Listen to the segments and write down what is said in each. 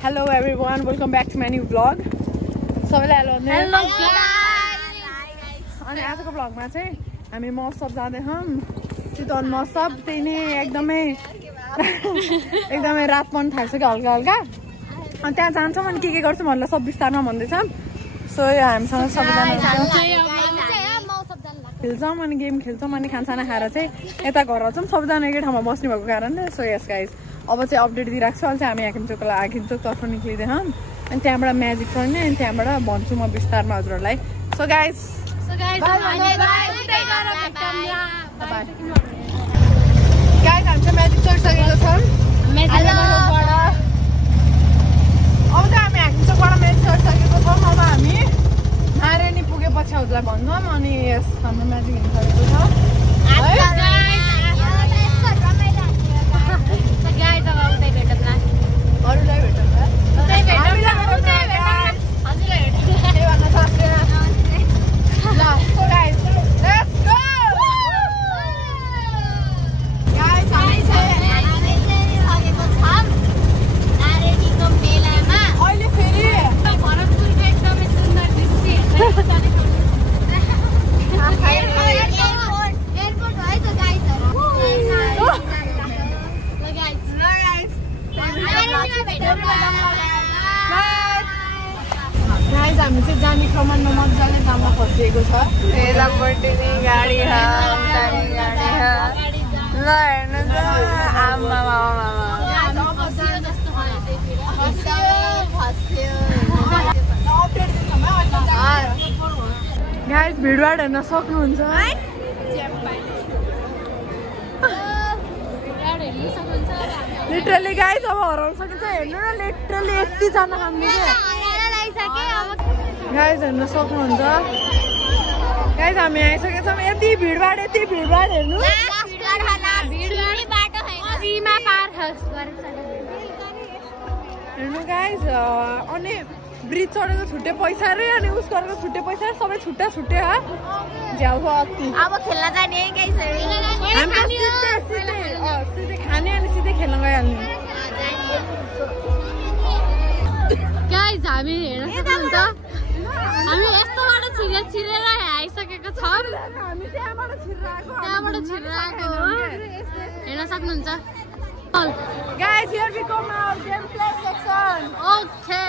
Hello everyone, welcome back to my new vlog. सबैलाई hello भन्दै hello guys अनि आजको भ्लगमा चाहिँ हामी महोत्सव जाँदै छौं चितवन महोत्सव त्यही नै एकदमै रात पनि थाकिसक्यो हल्का हल्का अनि त्यहाँ जान्छौं अनि के गर्छौं भनेर सब विस्तारमा भन्दै छौं सो हामीसँग सबैजना खेल्छौं अनि गेम खेल्छौं अनि खानासाना खाएर चाहिँ यता घर आउँछौं सबैजना एकै ठाउँमा बस्ने भएको कारणले सो यस गाइस अब चाहिँ अपडेट दिइराख्छु अहिले चाहिँ हामी आकिमचोकतर्फ निक्लिँदै छौं अनि त्यहाँबाट म्याजिक गर्ने अनि त्यहाँबाट भन्छु म विस्तारमा हजुरहरुलाई सो गाइस गाइस हामी चाहिँ म्याजिक चढिसकेको छौं अब चाहिँ हामी आकिमचोकबाट म्याजिक चढिसकेको छौं अब हामी नारायणी पुगेपछि हजुरलाई भन्छौं अनि यस हाम्रो म्याजिक हिँडिसकेको छ अरूलाई भेटौँ हामी चाहिँ जाने क्रममा मजाले जाममा फसिएको छ यतापट्टि नि गाडी छ उतापट्टि गाडी छ ल हेर्नु त आमा गाइस भिडभाड हेर्न सक्नुहुन्छ लिटरली गाइस अब हराउन सकिन्छ हेर्नु न लिटरली यति जना हामीले गाइस हेर्न सक्नुहुन्छ गाइस हामी आइसकेका छौं यति भिडभाड हेर्नु हेर्नु गाइस अनि ब्रिज चढेको छुट्टै पैसा रे अनि उस गरेको छुट्टै पैसा सबै छुट्टा छुट्टै हो झ्याउ अति अब खेल्न जाने गाइस सिधै खाने अनि सिधै खेल्न गइहाल्ने गाइस हामी हेर्न सक्नुहुन्छ हामी यस्तोबाट छिरेर आइसकेको छौं हामी त्यहाँबाट छिरेर आएको हो हेर्न सक्नुहुन्छ guys here we come our game play section okay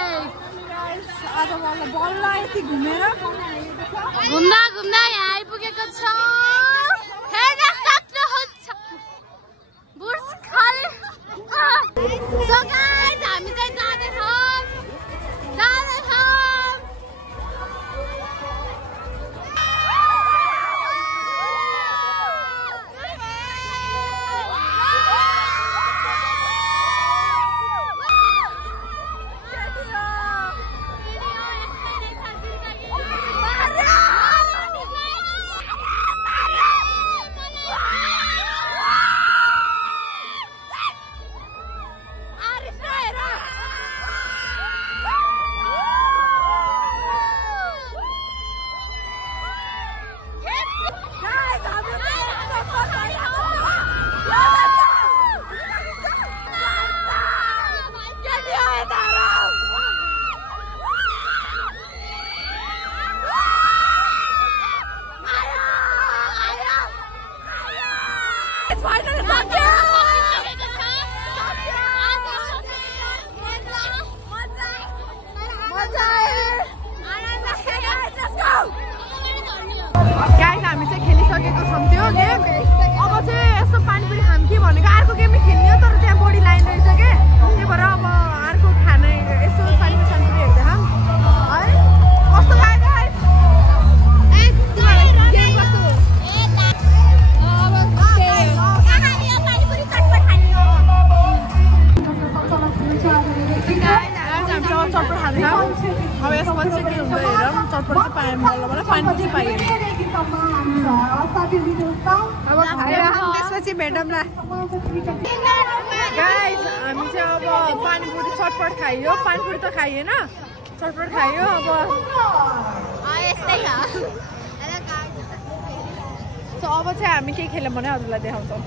guys आज मलाई बल्ल यति घुमेर घुम्दा यहाँ आइपुगेको छ हेर्न सक्नुहुन्छ बुर्ज खलिफा सो गाइस हामी चाहिँ जाँदैछौँ हामी चाहिँ खेलिसकेको छौं त्यो गेम अब चाहिँ यस्तो पानीपुरी खाम कि भनेको अर्को गेम खेल्ने हो तर त्यहाँ बढी लाइन रहेछ के त्यही भएर अब अर्को खाने यसो पानीपुरी हेर्दै खाम है कस्तो लाग्यो गेम कस्तो चटपट खाँदैछौँ अब यसपछि चाहिँ के हुन्छ हेरौँ चटपट चाहिँ पाएँ बल्ल पानीपुरी पाइयो अब खाएर त्यसपछि भेटौँला गाइस हामी चाहिँ अब पानीपुरी चटपट खाइयो पानीपुरी त खाइएन चटपट खाइयो अब सो अब चाहिँ हामी के खेल्यौँ भने हजुरलाई देखाउँछौँ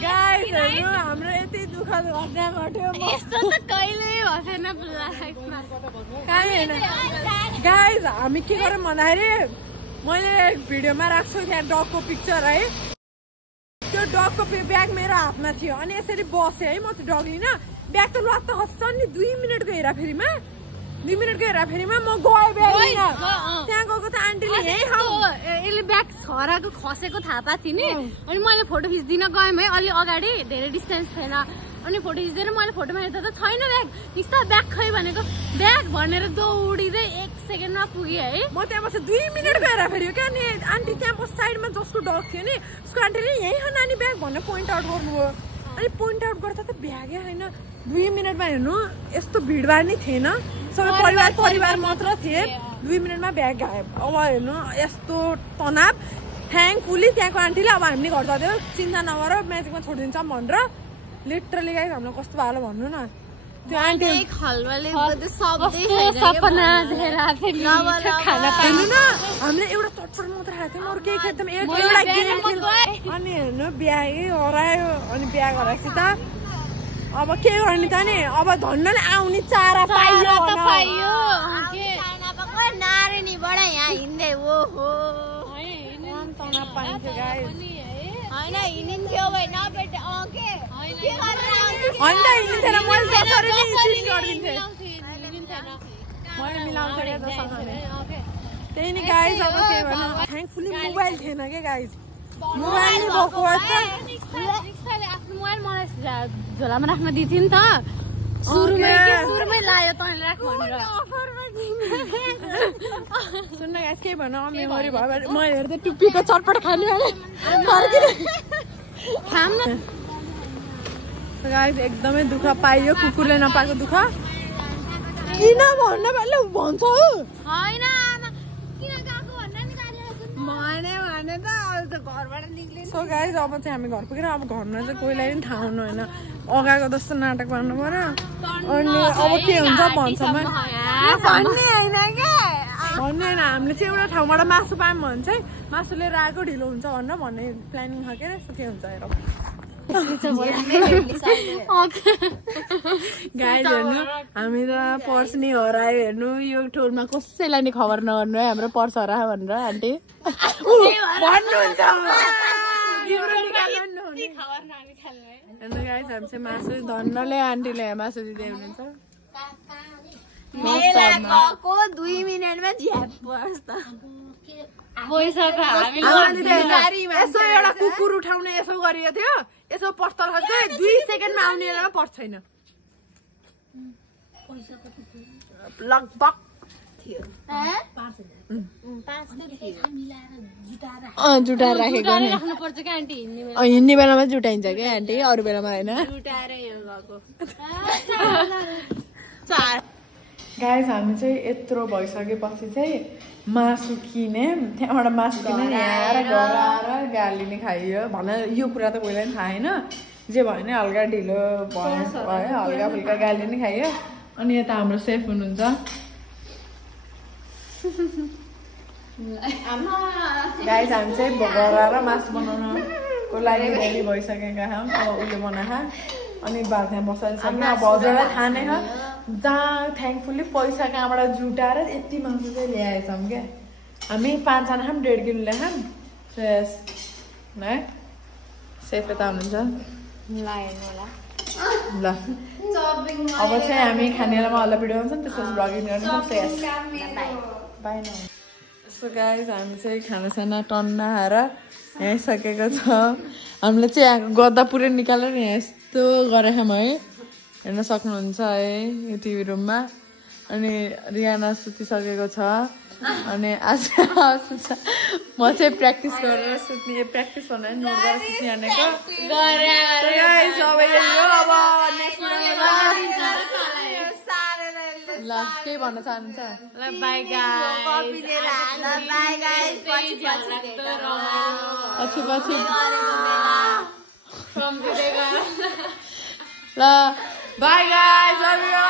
गाइस हेर्नु हाम्रो यति दुःख घटना घट्यो यस्तो त कहिले गाइज हामी के गरौँ भन्दाखेरि मैले भिडियोमा राख्छु त्यहाँ डगको पिक्चर है त्यो डगको ब्याग मेरो हातमा थियो अनि यसरी बसेँ है म त्यो डग लिन ब्याग त लत्त खस्छ नि 2 मिनटको हेराफेरिमा म गएँ ब्याग लिन त्यहाँ गएको त आन्टीले यसले ब्याग छराको खसेको थाहा पाएको थिएँ नि अनि मैले फोटो खिच्दिन गएँ है अलि अगाडि धेरै डिस्टेन्स थिएन अनि फोटो खिचेर मैले फोटोमा हेर्दा त छैन ब्याग निस्ता ब्याग खै भनेको ब्याग भनेर दौडिँदै 1 सेकेन्डमा पुगेँ है म त्यहाँ बसेँ 2 मिनटको हेराफेरि क्या नि आन्टी त्यहाँ बस साइडमा जसको डग थियो नि उसको आन्टीले यही हो नानी ब्याग भनेर पोइन्ट आउट गर्नुभयो अनि पोइन्ट आउट गर्दा त ब्यागै होइन 2 मिनटमा हेर्नु यस्तो भिडभाड नै थिएन सबै परिवार मात्र थिए 2 मिनटमा ब्याग गायब अब हेर्नु यस्तो तनाव थ्याङ्कफुली त्यहाँको आन्टीले अब हामीले घर जाँदै चिन्ता नगर म्याजिकमा छोडिदिन्छौँ भनेर लिटरली गाइस हामीलाई कस्तो भयो भन्नु न त्यो आन्टी सपना देखेर खाना हेर्नु न हामीले एउटा चटपट मात्र खाएको थियौँ अरू केही खाएको थियौँ अनि हेर्नु ब्यागै हरायो अनि ब्याग हराएपछि त अब के गर्ने त नि अब धन्नले आउने चारा पाइयो नारायणीबाट यहाँ हिँड्दै पाइन्थ्यो गाइस होइन हिँडिन्थ्यो मैले मिलाउँथेँ त्यही नि गाइस अब के भन्नु थ्याङ्कफुली मोबाइल थिएन क्या गाइस मोबाइल भएको आफ्नो मोबाइल मलाई झोलामा राख्न दिन्थ्यो नि त सुरुमै लायो तैँले राख भनेर सुन्न गाइस केही भन मेमोरी भयो भने म हेर्दै टुप्पीको चटपट खाने खाम न गाइस एकदमै दुःख पाइयो कुकुरले नपाएको दुःख किन भन्न भन्छ होइन किन गएको भने त अहिले त घरबाट निक्लिनु सो गाइस अब चाहिँ हामी घर पुगेर अब घरमा चाहिँ कोहीलाई पनि थाहा हुनु होइन अगाएको जस्तो नाटक गर्नु पर्यो अनि अब के हुन्छ भन्छ भन्ने होइन हामीले चाहिँ एउटा ठाउँबाट मासु पायौँ भने चाहिँ मासु लिएर आएको ढिलो हुन्छ भनेर भन्ने प्लानिङ छ के यस्तो के हुन्छ हेर गाइस हेर्नु हामी त पर्स नि हरायो हेर्नु यो टोलमा कसैलाई नि खबर नगर्नु है हाम्रो पर्स हरायो भनेर आन्टी भन्नुहुन्छ हेर्नु गाइस हामी चाहिँ मासु धन्नले आन्टीले मासु दिँदै हुनुहुन्छ 2 मिनटमा झ्याप पर्छ यसो एउटा कुकुर उठाउने यसो गरिएको थियो यसो पस्तल खस्दै 2 सेकेन्डमा आउने बेलामा पर्छ छैन लगभग जुटाएर राखेको हिँड्ने बेलामा जुटाइन्छ क्या आन्टी अरू बेलामा होइन गाइस हामी चाहिँ यत्रो भइसकेपछि चाहिँ मासु किनेँ त्यहाँबाट मासु किनेँ ल्याएर घर आएर गाली नै खाइयो भनेर यो कुरा त कोहीलाई पनि थाहा होइन जे भयो भने हल्का ढिलो भयो हल्का फुल्का गाली नै खाइयो अनि यता हाम्रो सेफ हुनुहुन्छ गाइस हामी चाहिँ घर आएर मासु बनाउनको लागि रेडी भइसकेका छौँ अब उसले बनाएको अनि बाल त्यहाँ बसाइसक्यो अब हजुरलाई थाहा नै छ जहाँ थ्याङ्कफुल्ली पैसा कहाँबाट जुटाएर यति मासु चाहिँ ल्याएछौँ क्या हामी 5 जना खाऊँ 1.5 किलो ल्याएछौँ है सेफ यता हुनुहुन्छ ल अब चाहिँ हामी खानेलाई हल्ला भिडियो आउँछौँ त्यसपछि ब्लगिङ गर्छौँ बाई न सो गाइस हामी चाहिँ खानासाना टन्ना खाएर यहाँ सकेको छ हामीले चाहिँ यहाँको गद्दा पुरै निकालेर यहाँ यस्तो गरेछौँ है हेर्न सक्नुहुन्छ है यो टिभी रुममा अनि रियाना सुतिसकेको छ अनि आज म चाहिँ प्र्याक्टिस गरेर सुत्ने प्र्याक्टिस भनेर नोट गरेर सुत्ने हानेको ल के भन्न चाहनुहुन्छ पछि ल बाई गाइस लभ यु